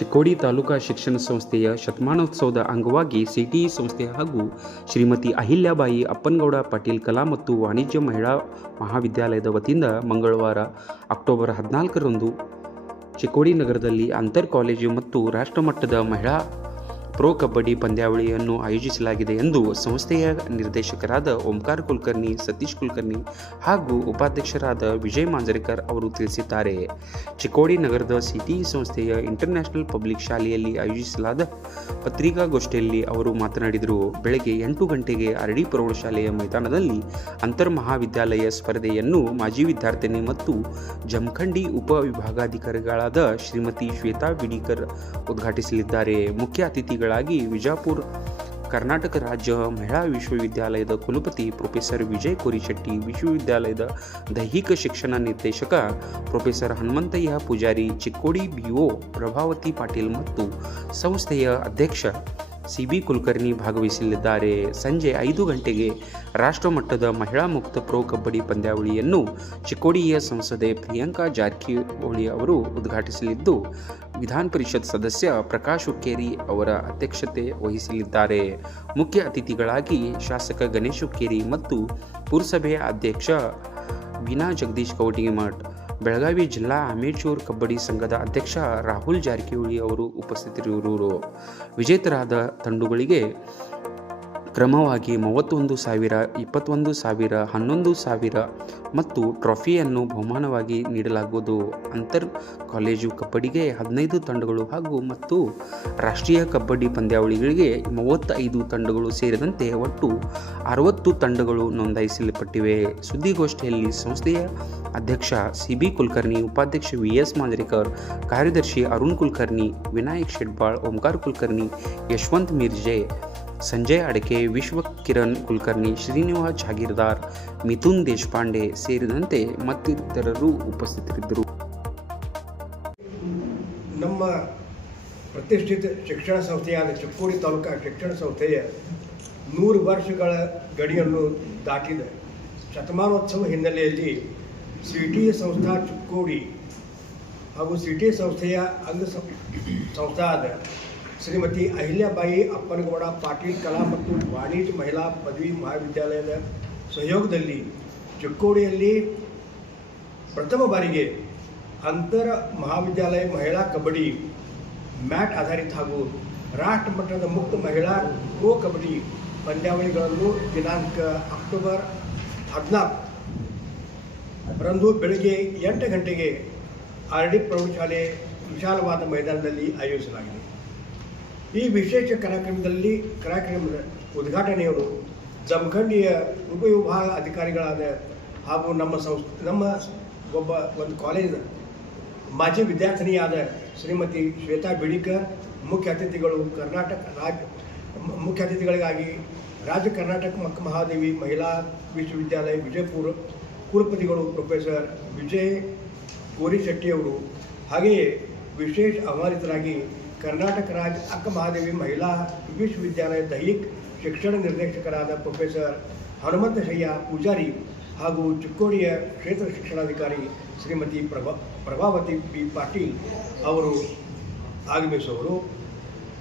ಚಿಕ್ಕೋಡಿ ತಾಲೂಕಾ ಶಿಕ್ಷಣ ಸಂಸ್ಥೆಯ ಶತಮಾನೋತ್ಸವದ ಅಂಗವಾಗಿ ಸಿಟಿ ಸಂಸ್ಥೆ ಹಾಗೂ ಶ್ರೀಮತಿ ಅಹಿಲ್ಯಾಬಾಯಿ ಅಪ್ಪನಗೌಡ ಪಾಟೀಲ್ ಕಲಾ ಮತ್ತು ವಾಣಿಜ್ಯ ಮಹಿಳಾ ಮಹಾವಿದ್ಯಾಲಯದ ವತಿಯಿಂದ ಮಂಗಳವಾರ ಅಕ್ಟೋಬರ್ ಹದಿನಾಲ್ಕರಂದು ಚಿಕ್ಕೋಡಿ ನಗರದಲ್ಲಿ ಅಂತರ್ ಕಾಲೇಜು ಮತ್ತು ರಾಷ್ಟ್ರಮಟ್ಟದ ಮಹಿಳಾ ಪ್ರೊ ಕಬಡ್ಡಿ ಪಂದ್ಯಾವಳಿಯನ್ನು ಆಯೋಜಿಸಲಾಗಿದೆ ಎಂದು ಸಂಸ್ಥೆಯ ನಿರ್ದೇಶಕರಾದ ಓಂಕಾರ ಕುಲಕರ್ಣಿ, ಸತೀಶ್ ಕುಲಕರ್ಣಿ ಹಾಗೂ ಉಪಾಧ್ಯಕ್ಷರಾದ ವಿಜಯ್ ಮಾಂಜರೇಕರ್ ಅವರು ತಿಳಿಸಿದ್ದಾರೆ. ಚಿಕ್ಕೋಡಿ ನಗರದ ಸಿಟಿ ಸಂಸ್ಥೆಯ ಇಂಟರ್ನ್ಯಾಷನಲ್ ಪಬ್ಲಿಕ್ ಶಾಲೆಯಲ್ಲಿ ಆಯೋಜಿಸಲಾದ ಪತ್ರಿಕಾಗೋಷ್ಠಿಯಲ್ಲಿ ಅವರು ಮಾತನಾಡಿದರು. ಬೆಳಗ್ಗೆ ಎಂಟು ಗಂಟೆಗೆ ಅರಡಿ ಪ್ರೌಢಶಾಲೆಯ ಮೈದಾನದಲ್ಲಿ ಅಂತರ್ ಮಹಾವಿದ್ಯಾಲಯ ಸ್ಪರ್ಧೆಯನ್ನು ಮಾಜಿ ವಿದ್ಯಾರ್ಥಿನಿ ಮತ್ತು ಜಮಖಂಡಿ ಉಪವಿಭಾಗಾಧಿಕಾರಿಗಳಾದ ಶ್ರೀಮತಿ ಶ್ವೇತಾ ವಿಡಿಕರ್ ಉದ್ಘಾಟಿಸಲಿದ್ದಾರೆ. ಮುಖ್ಯ ಅತಿಥಿಗಳಾಗಿ ವಿಜಾಪುರ, ಕರ್ನಾಟಕ ರಾಜ್ಯ ಮಹಿಳಾ ವಿಶ್ವವಿದ್ಯಾಲಯದ ಕುಲಪತಿ ಪ್ರೊಫೆಸರ್ ವಿಜಯ್ ಕೋರಿಶೆಟ್ಟಿ, ವಿಶ್ವವಿದ್ಯಾಲಯದ ದೈಹಿಕ ಶಿಕ್ಷಣ ನಿರ್ದೇಶಕ ಪ್ರೊಫೆಸರ್ ಹನುಮಂತಯ್ಯ, ಪೂಜಾರಿ ಚಿಕ್ಕೋಡಿ ಬಿಒ ಪ್ರಭಾವತಿ ಪಾಟೀಲ್ ಮತ್ತು ಸಂಸ್ಥೆಯ ಅಧ್ಯಕ್ಷ ಸಿ ಬಿ ಕುಲಕರ್ಣಿ ಭಾಗವಹಿಸಲಿದ್ದಾರೆ. ಸಂಜೆ ಐದು ಗಂಟೆಗೆ ರಾಷ್ಟ್ರಮಟ್ಟದ ಮಹಿಳಾ ಮುಕ್ತ ಪ್ರೊ ಕಬಡ್ಡಿ ಪಂದ್ಯಾವಳಿಯನ್ನು ಚಿಕ್ಕೋಡಿಯ ಸಂಸದೆ ಪ್ರಿಯಾಂಕಾ ಜಾರಕಿಹೊಳಿ ಅವರು ಉದ್ಘಾಟಿಸಲಿದ್ದು, ವಿಧಾನ ಪರಿಷತ್ ಸದಸ್ಯ ಪ್ರಕಾಶ್ ಹುಕ್ಕೇರಿ ಅವರ ಅಧ್ಯಕ್ಷತೆ ವಹಿಸಲಿದ್ದಾರೆ. ಮುಖ್ಯ ಅತಿಥಿಗಳಾಗಿ ಶಾಸಕ ಗಣೇಶ್ ಹುಕ್ಕೇರಿ ಮತ್ತು ಪುರಸಭೆಯ ಅಧ್ಯಕ್ಷ ವೀನಾ ಜಗದೀಶ್ ಕೌಟಿಮಠ್ ಬೆಳಗಾವಿ ಜಿಲ್ಲಾ ಅಮೇಚೂರ್ ಕಬಡ್ಡಿ ಸಂಘದ ಅಧ್ಯಕ್ಷ ರಾಹುಲ್ ಜಾರಕಿಹೊಳಿ ಅವರು ಉಪಸ್ಥಿತರಿರುವರು. ವಿಜೇತರಾದ ತಂಡಗಳಿಗೆ ಕ್ರಮವಾಗಿ ಮೂವತ್ತೊಂದು ಸಾವಿರ, ಇಪ್ಪತ್ತೊಂದು ಸಾವಿರ, ಹನ್ನೊಂದು ಸಾವಿರ ಮತ್ತು ಟ್ರಾಫಿಯನ್ನು ಬಹುಮಾನವಾಗಿ ನೀಡಲಾಗುವುದು. ಅಂತರ್ ಕಾಲೇಜು ಕಬಡ್ಡಿಗೆ ಹದಿನೈದು ತಂಡಗಳು ಹಾಗೂ ಮತ್ತು ರಾಷ್ಟ್ರೀಯ ಕಬಡ್ಡಿ ಪಂದ್ಯಾವಳಿಗಳಿಗೆ ಮೂವತ್ತೈದು ತಂಡಗಳು ಸೇರಿದಂತೆ ಒಟ್ಟು ಅರವತ್ತು ತಂಡಗಳು ನೋಂದಾಯಿಸಲ್ಪಟ್ಟಿವೆ. ಸುದ್ದಿಗೋಷ್ಠಿಯಲ್ಲಿ ಸಂಸ್ಥೆಯ ಅಧ್ಯಕ್ಷ ಸಿ ಬಿ ಕುಲಕರ್ಣಿ, ಉಪಾಧ್ಯಕ್ಷ ವಿ ಎಸ್ ಮಾಂಜರೇಕರ್ ಕಾರ್ಯದರ್ಶಿ ಅರುಣ್ ಕುಲಕರ್ಣಿ, ವಿನಾಯಕ್ ಶೆಡ್ಬಾಳ್ ಓಂಕಾರ ಕುಲಕರ್ಣಿ, ಯಶವಂತ್ ಮಿರ್ಜೆ ಸಂಜಯ್ ಅಡಕೆ ವಿಶ್ವ ಕಿರಣ್ ಕುಲಕರ್ಣಿ ಶ್ರೀನಿವಾಸ್ ಜಾಗೀರ್ದಾರ್ ಮಿಥುನ್ ದೇಶಪಾಂಡೆ ಸೇರಿದಂತೆ ಮತ್ತಿತರರು ಉಪಸ್ಥಿತರಿದ್ದರು. ನಮ್ಮ ಪ್ರತಿಷ್ಠಿತ ಶಿಕ್ಷಣ ಸಂಸ್ಥೆಯಾದ ಚಿಕ್ಕೋಡಿ ತಾಲೂಕಾ ಶಿಕ್ಷಣ ಸಂಸ್ಥೆಯ ನೂರು ವರ್ಷಗಳ ಗಡಿಯನ್ನು ದಾಟಿದ ಶತಮಾನೋತ್ಸವ ಹಿನ್ನೆಲೆಯಲ್ಲಿ ಸಿ ಟಿ ಸಂಸ್ಥಾ ಚಿಕ್ಕೋಡಿ ಹಾಗೂ ಸಿ ಟಿ ಸಂಸ್ಥೆಯ ಅಂಗ ಸಂಸ್ಥಾದ ಶ್ರೀಮತಿ ಅಹಿಲ್ಯಾಬಾಯಿ ಅಪ್ಪನಗೌಡ ಪಾಟೀಲ್ ಕಲಾ ಮತ್ತು ವಾಣಿಜ್ಯ ಮಹಿಳಾ ಪದವಿ ಮಹಾವಿದ್ಯಾಲಯದ ಸಹಯೋಗದಲ್ಲಿ ಚಿಕ್ಕೋಡಿಯಲ್ಲಿ ಪ್ರಥಮ ಬಾರಿಗೆ ಅಂತರ ಮಹಾವಿದ್ಯಾಲಯ ಮಹಿಳಾ ಕಬಡ್ಡಿ ಮ್ಯಾಟ್ ಆಧಾರಿತ ಹಾಗೂ ರಾಷ್ಟ್ರ ಮಟ್ಟದ ಮುಕ್ತ ಮಹಿಳಾ ಪ್ರೋ ಕಬಡ್ಡಿ ಪಂದ್ಯಾವಳಿಗಳನ್ನು ದಿನಾಂಕ ಅಕ್ಟೋಬರ್ ಹದಿನಾಲ್ಕು ರಂದು ಬೆಳಗ್ಗೆ ಎಂಟು ಗಂಟೆಗೆ ಆರ್ ಡಿ ಪ್ರೌಢಶಾಲೆ ವಿಶಾಲವಾದ ಮೈದಾನದಲ್ಲಿ ಆಯೋಜಿಸಲಾಗಿದೆ. ಈ ವಿಶೇಷ ಕಾರ್ಯಕ್ರಮದಲ್ಲಿ ಕಾರ್ಯಕ್ರಮದ ಉದ್ಘಾಟನೆಯವರು ಜಮಖಂಡಿಯ ಉಪವಿಭಾಗ ಅಧಿಕಾರಿಗಳಾದ ಹಾಗೂ ನಮ್ಮ ಸಂಸ್, ನಮ್ಮ ಒಬ್ಬ ಒಂದು ಕಾಲೇಜಿನ ಮಾಜಿ ವಿದ್ಯಾರ್ಥಿನಿಯಾದ ಶ್ರೀಮತಿ ಶ್ವೇತಾ ಬಿಡಿಕರ್, ಮುಖ್ಯ ಅತಿಥಿಗಳು ಕರ್ನಾಟಕ ರಾಜ್ಯ ಮುಖ್ಯ ಅತಿಥಿಗಳಿಗಾಗಿ ರಾಜ್ಯ ಕರ್ನಾಟಕ ಮಕ್ಕ ಮಹಾದೇವಿ ಮಹಿಳಾ ವಿಶ್ವವಿದ್ಯಾಲಯ ವಿಜಯಪುರ, ಕುಲಪತಿಗಳು ಪ್ರೊಫೆಸರ್ ವಿಜಯ್ ಕೋರಿಶೆಟ್ಟಿಯವರು ಹಾಗೆಯೇ ವಿಶೇಷ ಆಹ್ವಾನಿತರಾಗಿ ಕರ್ನಾಟಕ ರಾಜ್ಯ ಅಕ್ಕ ಮಹಾದೇವಿ ಮಹಿಳಾ ವಿಶ್ವವಿದ್ಯಾಲಯ ದೈಹಿಕ ಶಿಕ್ಷಣ ನಿರ್ದೇಶಕರಾದ ಪ್ರೊಫೆಸರ್ ಹನುಮಂತಶಯ್ಯ ಪೂಜಾರಿ ಹಾಗೂ ಚಿಕ್ಕೋಡಿಯ ಕ್ಷೇತ್ರ ಶಿಕ್ಷಣಾಧಿಕಾರಿ ಶ್ರೀಮತಿ ಪ್ರಭಾ ಪ್ರಭಾವತಿ ಬಿ ಪಾಟೀಲ್ ಅವರು ಆಗಮಿಸುವರು.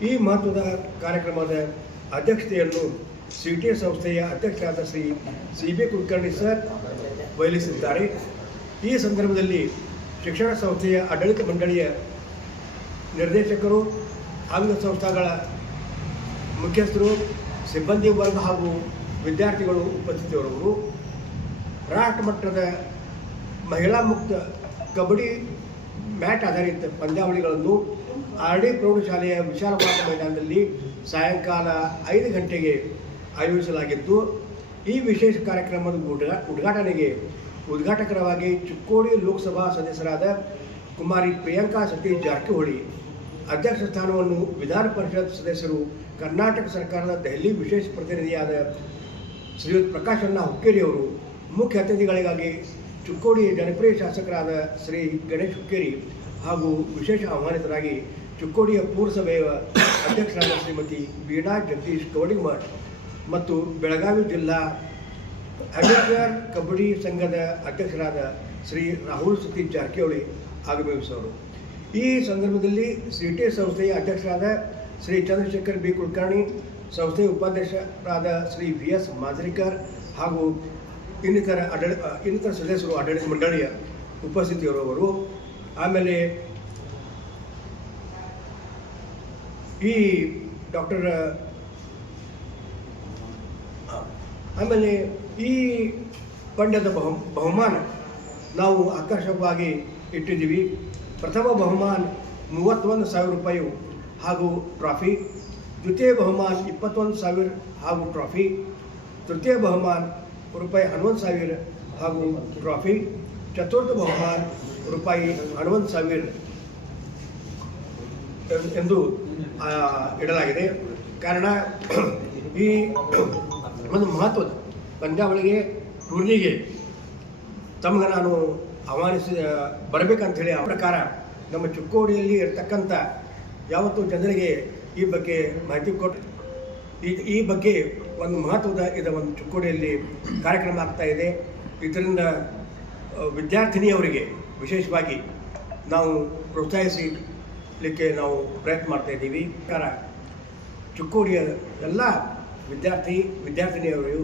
ಈ ಮಹತ್ವದ ಕಾರ್ಯಕ್ರಮದ ಅಧ್ಯಕ್ಷತೆಯನ್ನು ಸಿ ಟಿ ಸಂಸ್ಥೆಯ ಅಧ್ಯಕ್ಷರಾದ Shri C B Kulkarni sir ವಹಿಸಿದ್ದಾರೆ. ಈ ಸಂದರ್ಭದಲ್ಲಿ ಶಿಕ್ಷಣ ಸಂಸ್ಥೆಯ ಆಡಳಿತ ಮಂಡಳಿಯ ನಿರ್ದೇಶಕರು ಅಂಗ ಸಂಸ್ಥೆಗಳ ಮುಖ್ಯಸ್ಥರು, ಸಿಬ್ಬಂದಿ ವರ್ಗ ಹಾಗೂ ವಿದ್ಯಾರ್ಥಿಗಳು ಉಪಸ್ಥಿತರವರು ರಾಷ್ಟ್ರ ಮಟ್ಟದ ಮಹಿಳಾ ಮುಕ್ತ ಕಬಡ್ಡಿ ಮ್ಯಾಟ್ ಆಧಾರಿತ ಪಂದ್ಯಾವಳಿಗಳನ್ನು ಆರ್ ಡಿ ಪ್ರೌಢಶಾಲೆಯ ವಿಶಾಲವಾದ ಮೈದಾನದಲ್ಲಿ ಸಾಯಂಕಾಲ ಐದು ಗಂಟೆಗೆ ಆಯೋಜಿಸಲಾಗಿದ್ದು ಈ ವಿಶೇಷ ಕಾರ್ಯಕ್ರಮದ ಉದ್ಘಾ, ಉದ್ಘಾಟನೆಗೆ ಉದ್ಘಾಟಕರವಾಗಿ ಚಿಕ್ಕೋಡಿ ಲೋಕಸಭಾ ಸದಸ್ಯರಾದ ಕುಮಾರಿ ಪ್ರಿಯಾಂಕಾ ಸತೀಶ್ ಜಾರಕಿಹೊಳಿ ಅಧ್ಯಕ್ಷ ಸ್ಥಾನವನ್ನು ವಿಧಾನ ಪರಿಷತ್ ಸದಸ್ಯರು ಕರ್ನಾಟಕ ಸರ್ಕಾರದ ದೆಹಲಿ ವಿಶೇಷ ಪ್ರತಿನಿಧಿಯಾದ ಶ್ರೀಯುತ್ ಪ್ರಕಾಶ್ ಅಣ್ಣ ಅವರು ಮುಖ್ಯ ಅತಿಥಿಗಳಿಗಾಗಿ ಚುಕ್ಕೋಡಿ ಜನಪ್ರಿಯ ಶಾಸಕರಾದ ಶ್ರೀ ಗಣೇಶ್ ಹುಕ್ಕೇರಿ ಹಾಗೂ ವಿಶೇಷ ಆಹ್ವಾನಿತರಾಗಿ ಚಿಕ್ಕೋಡಿಯ ಪುರಸಭೆಯ ಅಧ್ಯಕ್ಷರಾದ ಶ್ರೀಮತಿ ವೀಣಾ ಜಗದೀಶ್ ಕವಡಿಮಠ್ ಮತ್ತು ಬೆಳಗಾವಿ ಜಿಲ್ಲಾ ಅಮೇಚರ್ ಕಬಡ್ಡಿ ಸಂಘದ ಅಧ್ಯಕ್ಷರಾದ ಶ್ರೀ ರಾಹುಲ್ ಸತೀಶ್ ಜಾರಕಿಹೊಳಿ ಆಗಮಿಸುವರು. ಈ ಸಂದರ್ಭದಲ್ಲಿ ಸಿ ಟಿ ಸಂಸ್ಥೆಯ ಅಧ್ಯಕ್ಷರಾದ ಶ್ರೀ ಚಂದ್ರಶೇಖರ್ ಬಿ. ಕುಲಕರ್ಣಿ, ಸಂಸ್ಥೆಯ ಉಪಾಧ್ಯಕ್ಷರಾದ ಶ್ರೀ ವಿ ಎಸ್ ಮಾಜರಿಕರ್ ಹಾಗೂ ಇನ್ನಿತರ ಆಡಳಿ, ಇನ್ನಿತರ ಸದಸ್ಯರು ಆಡಳಿತ ಮಂಡಳಿಯ ಉಪಸ್ಥಿತಿಯವರು ಆಮೇಲೆ ಈ ಡಾಕ್ಟರ್, ಆಮೇಲೆ ಈ ಪಂಡ್ಯದ ಬಹು, ಬಹುಮಾನ ನಾವು ಆಕರ್ಷಕವಾಗಿ ಇಟ್ಟಿದ್ದೀವಿ. ಪ್ರಥಮ ಬಹುಮಾನ ಮೂವತ್ತೊಂದು ಸಾವಿರ ರೂಪಾಯಿ ಹಾಗೂ ಟ್ರಾಫಿ ದ್ವಿತೀಯ ಬಹುಮಾನ ಇಪ್ಪತ್ತೊಂದು ಸಾವಿರ ಹಾಗೂ ಟ್ರಾಫಿ ತೃತೀಯ ಬಹುಮಾನ ರೂಪಾಯಿ ಹನ್ನೊಂದು ಸಾವಿರ ಹಾಗೂ ಟ್ರಾಫಿ ಚತುರ್ಥ ಬಹುಮಾನ ರೂಪಾಯಿ ಹನ್ನೊಂದು ಸಾವಿರ ಎಂದು ಇಡಲಾಗಿದೆ. ಕಾರಣ, ಈ ಒಂದು ಮಹತ್ವದ ಪಂದ್ಯಾವಳಿಗೆ, ಟೂರ್ನಿಗೆ ತಮಗೆ ನಾನು ಆಹ್ವಾನಿಸಿ ಬರಬೇಕಂತ ಹೇಳಿ ಆ ಪ್ರಕಾರ ನಮ್ಮ ಚಿಕ್ಕೋಡಿಯಲ್ಲಿ ಇರ್ತಕ್ಕಂಥ ಯಾವತ್ತು ಜನರಿಗೆ ಈ ಬಗ್ಗೆ ಮಾಹಿತಿ ಕೊಟ್ಟು ಈ ಈ ಬಗ್ಗೆ ಒಂದು ಮಹತ್ವದ ಇದ ಒಂದು ಚಿಕ್ಕೋಡಿಯಲ್ಲಿ ಕಾರ್ಯಕ್ರಮ ಆಗ್ತಾ ಇದೆ. ಇದರಿಂದ ವಿದ್ಯಾರ್ಥಿನಿಯವರಿಗೆ ವಿಶೇಷವಾಗಿ ನಾವು ಪ್ರೋತ್ಸಾಹಿಸಲಿಕ್ಕೆ ನಾವು ಪ್ರಯತ್ನ ಮಾಡ್ತಾ ಇದ್ದೀವಿ. ಕಾರ ಚಿಕ್ಕೋಡಿಯ ಎಲ್ಲ ವಿದ್ಯಾರ್ಥಿ, ವಿದ್ಯಾರ್ಥಿನಿಯವರು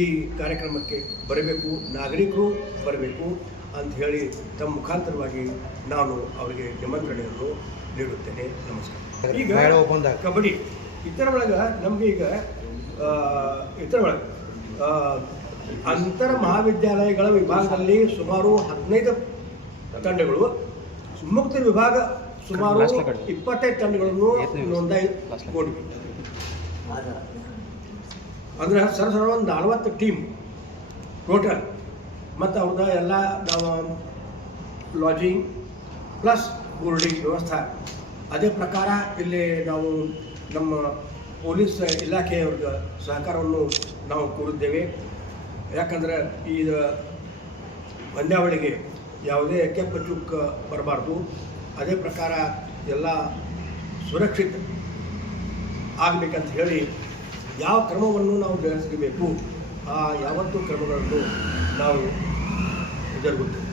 ಈ ಕಾರ್ಯಕ್ರಮಕ್ಕೆ ಬರಬೇಕು, ನಾಗರಿಕರು ಬರಬೇಕು. ಅಂತ ಹೇಳಿ ತಮ್ಮ ಮುಖಾಂತರವಾಗಿ ನಾನು ಅವರಿಗೆ ನಿಮಂತ್ರಣೆಯನ್ನು ನೀಡುತ್ತೇನೆ. ನಮಸ್ಕಾರ. ಈಗ. ಕಬಡ್ಡಿ. ಇತರ ಒಳಗೆ ನಮಗೆ ಈಗ ಇತರ ಒಳಗೆ ಅಂತರ ಮಹಾವಿದ್ಯಾಲಯಗಳ ವಿಭಾಗದಲ್ಲಿ ಸುಮಾರು ಹದಿನೈದು ತಂಡಗಳು ಮುಕ್ತ ವಿಭಾಗ ಸುಮಾರು. ಇಪ್ಪತ್ತೈದು ತಂಡಗಳನ್ನು ನೋಂದಾಯಿಸಿಕೊಂಡಿವೆ ಅಂದ್ರೆ ಸರ್ ಸರ್ ಒಂದು ನಲ್ವತ್ತು ಟೀಮ್ ಟೋಟಲ್ ಮತ್ತು ಅವ್ರದ್ದು ಎಲ್ಲ ನಾವು ಲಾಜಿಂಗ್ ಪ್ಲಸ್ ಬೋರ್ಡಿಂಗ್ ವ್ಯವಸ್ಥೆ. ಅದೇ ಪ್ರಕಾರ ಇಲ್ಲಿ ನಾವು ನಮ್ಮ ಪೊಲೀಸ್ ಇಲಾಖೆಯವ್ರಿಗೆ ಸಹಕಾರವನ್ನು ನಾವು ಕೊಡಿದ್ದೇವೆ ಯಾಕಂದ್ರೆ ಈ ಪಂದ್ಯಾವಳಿಗೆ ಯಾವುದೇ ಕೆಪ್ಪ ಚುಕ್ಕ ಬರಬಾರ್ದು. ಅದೇ ಪ್ರಕಾರ ಎಲ್ಲ ಸುರಕ್ಷಿತ ಆಗಬೇಕಂತ ಹೇಳಿ ಯಾವ ಕ್ರಮವನ್ನು ನಾವು ಬೆಳೆಸಬೇಕು ಆ ಯಾವತ್ತೂ ಕ್ರಮಗಳನ್ನು ನಾವು जरगुतो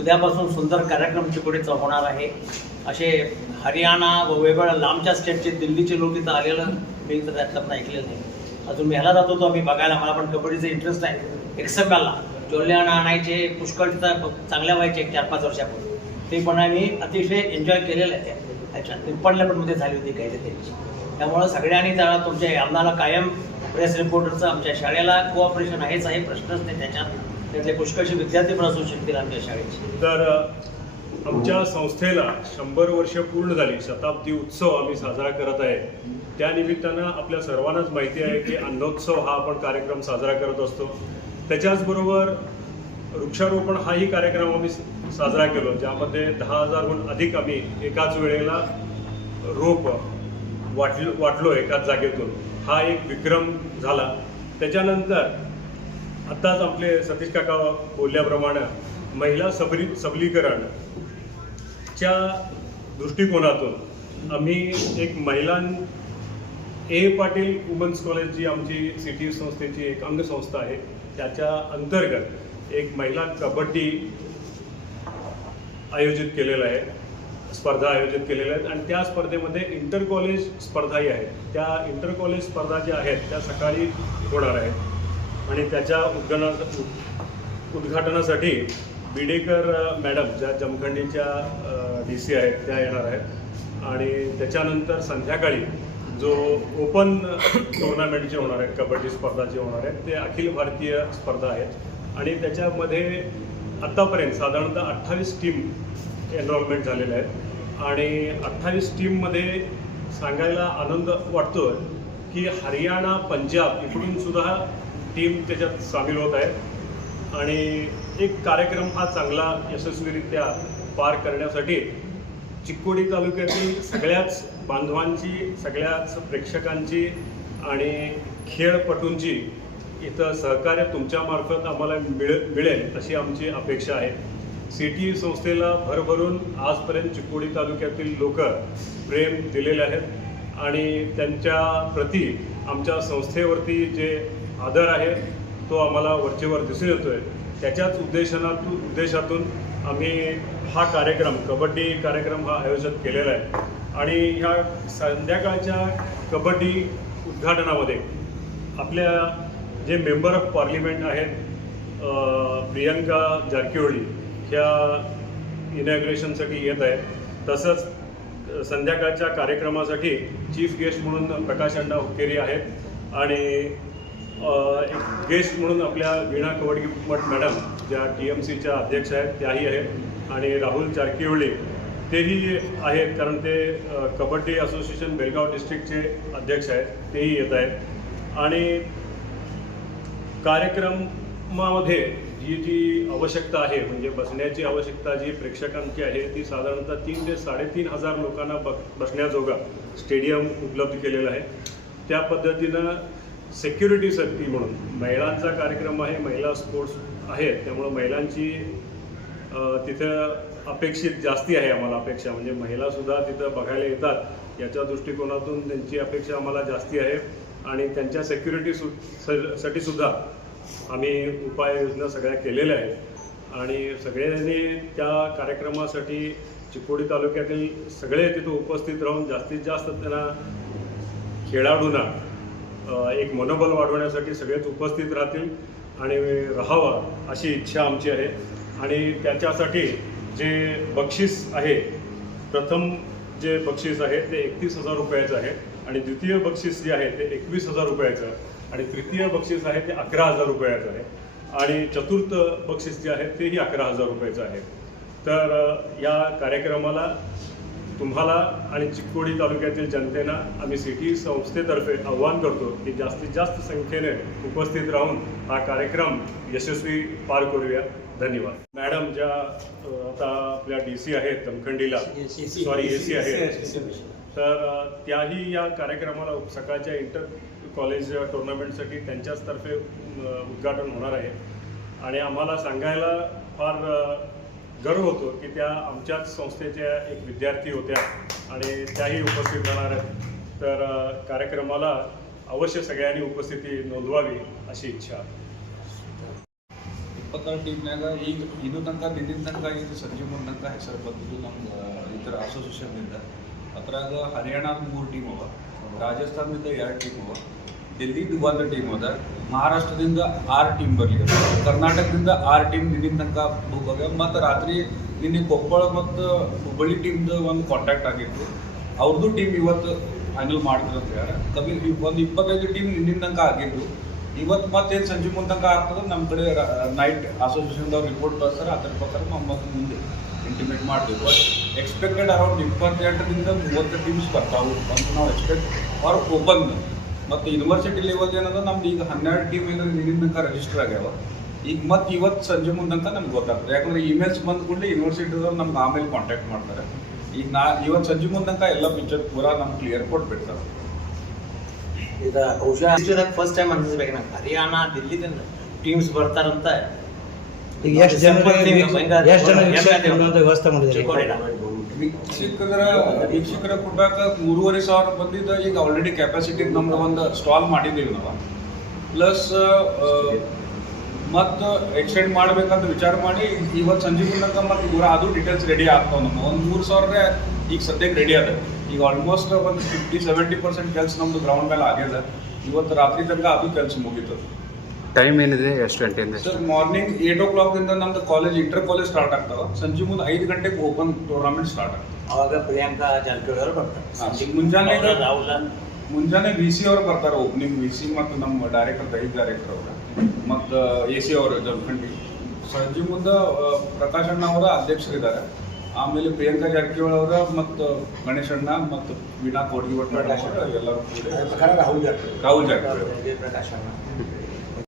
उद्यापासून सुंदर कार्यक्रम चिकोडीचा होणार आहे. असे हरियाणा व वेगवेगळ्या लांबच्या स्टेटचे दिल्लीचे लोक इथं आलेलं मी तर त्यातलं ऐकलेलं नाही. अजून मी ह्याला जातो तो आम्ही बघायला. मला पण कबड्डीचा इंटरेस्ट आहे. एक्सएमएलला. जोल्याना आणायचे. पुष्कळ तिथं चांगल्या व्हायचे एक चार पाच वर्षापूर्वी. ते पण आम्ही अतिशय एन्जॉय केलेलं आहे. त्या ह्याच्यात निप्पणला पण मध्ये झाली होती काही त्यांची. त्यामुळं सगळ्यांनी त्याला तुमच्या आम्हाला कायम प्रेस रिपोर्टरचं आमच्या शाळेला कोऑपरेशन आहेच आहे. प्रश्नच नाही त्याच्यात. त्यातले पुष्कळचे विद्यार्थी पण असू शकतील आमच्या शाळेचे तर आमच्या संस्थेला शंभर वर्ष पूर्ण झाली. शताब्दी उत्सव आम्ही साजरा करत आहे. त्या निमित्तानं आपल्या सर्वांनाच माहिती आहे की अन्नोत्सव हा आपण कार्यक्रम साजरा करत असतो. त्याच्याचबरोबर वृक्षारोपण हाही कार्यक्रम आम्ही साजरा केलो ज्यामध्ये दहा हजारहून अधिक आम्ही एकाच वेळेला रोप वाटलो वाटलो एकाच जागेतून. हा एक विक्रम झाला. त्याच्यानंतर आत्ताच आपले सतीश काका बोलल्याप्रमाणे महिला सबली सबलीकरण च्या दृष्टिकोनातून आम्ही एक महिलां ए पाटील वुमन्स कॉलेज जी आमची सी टी संस्थेची एक अंगसंस्था आहे त्याच्या अंतर्गत एक महिला कबड्डी आयोजित केलेलं आहे स्पर्धा आयोजित केलेल्या आहेत. आणि त्या स्पर्धेमध्ये इंटर कॉलेज स्पर्धाही आहेत. त्या इंटर कॉलेज स्पर्धा ज्या आहेत त्या सकाळी होणार आहेत. आणि त्याच्या उद्घाटना उद्घाटनासाठी बिडेकर मॅडम ज्या जमखंडीच्या डी सी आहेत त्या येणार आहेत. आणि त्याच्यानंतर संध्याकाळी जो ओपन टुर्नामेंट जे होणार आहेत कबड्डी स्पर्धा जे होणार आहेत ते अखिल भारतीय स्पर्धा आहेत. आणि त्याच्यामध्ये आत्तापर्यंत साधारणतः अठ्ठावीस टीम एनरोलमेंट झालेल्या आहेत. आणि अठ्ठावीस टीममध्ये सांगायला आनंद वाटतो की हरियाणा पंजाब इकडून सुद्धा टीम त्याच्यात सामील होत आहेत आणि एक कार्यक्रम हा चांगला यशस्वीरित्या पार करण्यासाठी चिक्कोडी तालुक्यातील सगळ्याच बांधवांची सगळ्याच प्रेक्षकांची आणि खेळपटूंची इथं सहकार्य तुमच्यामार्फत आम्हाला मिळ मिळेल अशी आमची अपेक्षा आहे. सी टी संस्थेला भरभरून आजपर्यंत चिक्कोडी तालुक्यातील लोक प्रेम दिलेले आहेत. आणि त्यांच्या प्रती आमच्या संस्थेवरती जे आदर आहे. तो आम्हाला वरचेवर दिसून येतो आहे त्याच्याच उद्देशनातून उद्देशातून आम्ही हा कार्यक्रम कबड्डी कार्यक्रम हा आयोजित केलेला आहे. आणि ह्या संध्याकाळच्या कबड्डी उद्घाटनामध्ये आपल्या जे मेंबर ऑफ पार्लिमेंट आहेत प्रियंका जारकिहोळी ह्या इनॅग्रेशनसाठी येत आहेत. तसंच संध्याकाळच्या कार्यक्रमासाठी चीफ गेस्ट म्हणून प्रकाश अण्णा हुकेरी आहेत. आणि एक गेस्ट म्हणून आपल्या वीणा कवडकीमठ मॅडम ज्या टी एम सीच्या अध्यक्ष आहेत त्याही आहेत. आणि राहुल चारकिवळे तेही आहेत कारण ते कबड्डी असोसिएशन बेलगाव डिस्ट्रिक्टचे अध्यक्ष आहेत तेही येत आहेत. आणि कार्यक्रमामध्ये जी जी आवश्यकता आहे म्हणजे बसण्याची आवश्यकता जी प्रेक्षकांची आहे ती साधारणतः तीन ते साडेतीन हजार लोकांना बस बसण्याजोगा स्टेडियम उपलब्ध केलेलं आहे. त्या पद्धतीनं सेक्युरिटी सक्ती म्हणून. महिलांचा कार्यक्रम आहे महिला स्पोर्ट्स आहेत त्यामुळं महिलांची तिथं अपेक्षित जास्ती आहे आम्हाला अपेक्षा. म्हणजे महिलासुद्धा तिथं बघायला येतात. याच्या दृष्टिकोनातून त्यांची अपेक्षा आम्हाला जास्ती आहे. आणि त्यांच्या सेक्युरिटी सु स- साठी सुद्धा आम्ही उपाययोजना सगळ्या केलेल्या आहेत. आणि सगळ्यांनी त्या कार्यक्रमासाठी चिकोडी तालुक्यातील सगळे तिथं उपस्थित राहून जास्तीत जास्त त्यांना खेळाडूंना एक मनोबल वाढवण्यासाठी सगळेच उपस्थित राहतील आणि राहावं अशी इच्छा आमची आहे. आणि त्याच्यासाठी जे बक्षीस आहे प्रथम जे बक्षीस आहे ते एकतीस हजार रुपयाचं आहे आणि द्वितीय बक्षीस जे आहे ते एकवीस हजार रुपयाचं आणि तृतीय बक्षीस आहे ते अकरा हजार रुपयाचं आहे. आणि चतुर्थ बक्षीस जे आहे तेही अकरा हजार रुपयाचं आहे. तर या कार्यक्रमाला तुम्हाला आणि चिक्कोडी तालुक्यातील जनतेला आम्ही सिटी संस्थेतर्फे आव्हान करतो की जास्तीत जास्त संख्येने उपस्थित राहून हा कार्यक्रम यशस्वी पार करूया. धन्यवाद. मॅडम ज्या आता आपल्या डी सी आहेत तमखंडीला सॉरी ए सी आहेत. तर त्याही या कार्यक्रमाला सकाळच्या इंटर कॉलेज टुर्नामेंटसाठी त्यांच्याच तर्फे उद्घाटन होणार आहे. आणि आम्हाला सांगायला फार गर्व होतो की त्या आमच्याच संस्थेच्या एक विद्यार्थी होत्या आणि त्याही उपस्थित राहणार आहेत. तर कार्यक्रमाला अवश्य सगळ्यांनी उपस्थिती नोंदवावी अशी इच्छा हिंदू नंका तंका नंका इथे सरजीम नंका हे सर पद्धतीतून इतर असोसिएशन अत्र अकरा हरियाणात मोर टीम हवा राजस्थान इथे या टीम हवा ಡೆಲ್ಲಿದು ಒಂದು ಟೀಮ್ ಅದ ಮಹಾರಾಷ್ಟ್ರದಿಂದ ಆರು ಟೀಮ್ ಬರಲಿ ಕರ್ನಾಟಕದಿಂದ ಆರು ಟೀಮ್ ನಿನ್ನಿನ ತನಕ ಆಗ್ಯಾವ ಮತ್ತು ರಾತ್ರಿ ನಿನ್ನೆ ಕೊಪ್ಪಳ ಮತ್ತು ಹುಬ್ಬಳ್ಳಿ ಟೀಮ್ದು ಒಂದು ಕಾಂಟ್ಯಾಕ್ಟ್ ಆಗಿತ್ತು. ಅವ್ರದ್ದು ಟೀಮ್ ಇವತ್ತು ಫೈನಲ್ ಮಾಡಿದ್ರು ಅಂತ ಕಬಿ, ಒಂದು ಇಪ್ಪತ್ತೈದು ಟೀಮ್ ನಿನ್ನಿನ ತನಕ ಆಗಿದ್ದು. ಇವತ್ತು ಮತ್ತೇನು ಸಂಜೆ ಮುಂದೆ ತನಕ ಆಗ್ತದೆ? ನಮ್ಮ ಕಡೆ ನೈಟ್ ಅಸೋಸಿಯೇಷನ್ದವ್ರು ರಿಪೋರ್ಟ್ ಕಳಿಸ್ತಾರೆ ಅದ್ರ ಪ್ರಕಾರ ಮತ್ತೆ ಮುಂದೆ ಇಂಟಿಮೇಟ್ ಮಾಡ್ತೀವಿ ಬಟ್ ಎಕ್ಸ್ಪೆಕ್ಟೆಡ್ ಅರೌಂಡ್ ಇಪ್ಪತ್ತೆಂಟರಿಂದ ಮೂವತ್ತು ಟೀಮ್ಸ್ ಬರ್ತಾವೆ ಅಂತ ನಾವು ಎಕ್ಸ್ಪೆಕ್ಟ್ ಫಾರ್ ಓಪನ್ ಮತ್ತು ಯೂನಿವರ್ಸಿಟಿ ಲೆವೆಲ್ ಏನಂದ್ರೆ ನಮ್ದು ಈಗ ಹನ್ನೆರಡು ಟೀಮ್ ಏನಾದ್ರು ನಿನ್ನಿನ ತನಕ ರಿಜಿಸ್ಟರ್ ಆಗ್ಯಾವ. ಈಗ ಮತ್ತೆ ಇವತ್ತು ಸಂಜೆ ಮುಂದಂತ ತನಕ ನಮ್ಗೆ ಗೊತ್ತಾಗ್ತದೆ. ಯಾಕಂದ್ರೆ ಇಮೇಲ್ಸ್ ಬಂದ ಕೂಡಲೇ ಯೂನಿವರ್ಸಿಟಿದವ್ರು ನಮ್ಗೆ ಆಮೇಲೆ ಕಾಂಟ್ಯಾಕ್ಟ್ ಮಾಡ್ತಾರೆ. ಈಗ ನಾ ಇವತ್ತು ಸಂಜೆ ಮುಂದೆ ತನಕ ಎಲ್ಲ ಪಿಕ್ಚರ್ ಪೂರ ನಮ್ಗೆ ಕ್ಲಿಯರ್ ಕೊಟ್ಬಿಡ್ತಾರೆ. ಈಗ ಬಹುಶಃ ಫಸ್ಟ್ ಟೈಮ್ ಅನ್ಸ್ಬೇಕು ನಂಗೆ. ಹರಿಯಾಣ ದಿಲ್ಲಿದಿಂದ ಟೀಮ್ಸ್ ಬರ್ತಾರಂತ. ಈಗ ಎಷ್ಟು ಜನ ಎಷ್ಟು ಜನ ವ್ಯವಸ್ಥೆ ಮಾಡಿದ್ರಿ. ವೀಕ್ಷಕರ ವೀಕ್ಷಕರ ಕೊಟ್ಟಾಕ ಮೂರುವರೆ ಸಾವಿರ ಬಂದಿದ್ದ, ಈಗ ಆಲ್ರೆಡಿ ಕೆಪಾಸಿಟಿ ನಮ್ದು ಒಂದು ಸ್ಟಾಲ್ ಮಾಡಿದ್ದೀವಿ ನಾವು. ಪ್ಲಸ್ ಮತ್ತು ಎಕ್ಸ್ಟೆಂಡ್ ಮಾಡ್ಬೇಕಂತ ವಿಚಾರ ಮಾಡಿ, ಇವತ್ತು ಸಂಜೆ ಮುಂದಕ್ಕ ಮತ್ತು ಇವ್ರ ಅದು ಡೀಟೇಲ್ಸ್ ರೆಡಿ ಆಗ್ತಾವ ನಮ್ಮ. ಒಂದು ಮೂರು ಸಾವಿರ ಈಗ ಸದ್ಯಕ್ಕೆ ರೆಡಿ ಅದ. ಈಗ ಆಲ್ಮೋಸ್ಟ್ ಒಂದು ಫಿಫ್ಟಿ ಸೆವೆಂಟಿ ಪರ್ಸೆಂಟ್ ಕೆಲಸ ನಮ್ದು ಗ್ರೌಂಡ್ ಮೇಲೆ ಆಗ್ಯದ. ಇವತ್ತು ರಾತ್ರಿ ತನಕ ಅದು ಕೆಲಸ ಮುಗೀತದೆ. ಟೈಮ್ ಏನಿದೆ? ಎಷ್ಟು ಗಂಟೆಯಿಂದ ಸರ್ ಮಾರ್ನಿಂಗ್ ಏಟ್ ಓ ಕ್ಲಾಕ್ದಿಂದ ನಮ್ದು ಕಾಲೇಜ್ ಇಂಟರ್ ಕಾಲೇಜ್ ಸ್ಟಾರ್ಟ್ ಆಗ್ತಾವ ಸಂಜೆ ಮುಂದೆ ಐದು ಗಂಟೆಗೆ ಓಪನ್ ಟೂರ್ನಮೆಂಟ್ ಸ್ಟಾರ್ಟ್ ಆಗ್ತದೆ. ಅವಾಗ ಪ್ರಿಯಾಂಕಾ ಜಾರಕಿಹೊಳಿ ಅವರು ಬರ್ತಾರೆ. ಮುಂಜಾನೆ ರಾಹುಲ್ ರಾಹುಲ ಮುಂಜಾನೆ ವಿ ಸಿ ಅವ್ರು ಬರ್ತಾರೆ ಓಪನಿಂಗ್ ವಿ ಸಿ ಮತ್ತು ನಮ್ಮ ಡೈರೆಕ್ಟರ್ ದೈಹಿಕ ಡೈರೆಕ್ಟರ್ ಅವರು. ಮತ್ತು ಎ ಸಿ ಅವರು ಜಲ್ಖಂಡಿ ಸಂಜೆ ಮುಂದೆ ಪ್ರಕಾಶ್ ಅಣ್ಣ ಅವರ ಅಧ್ಯಕ್ಷರಿದ್ದಾರೆ ಆಮೇಲೆ ಪ್ರಿಯಾಂಕಾ ಜಾರಕಿಹೊಳಿ ಅವರ ಮತ್ತು ಗಣೇಶ್ ಅಣ್ಣ ಮತ್ತು ವೀಣಾ ಕೋಡ್ಗಿ ಭಟ್ ಎಲ್ಲರೂ ಕೂಡ ರಾಹುಲ್ ಜಾರಕಿಹೊಳಿ. ರಾಹುಲ್ ಜಾರಕಿಹೊಳಿ ಪ್ರಕಾಶ್ ಅಣ್ಣ.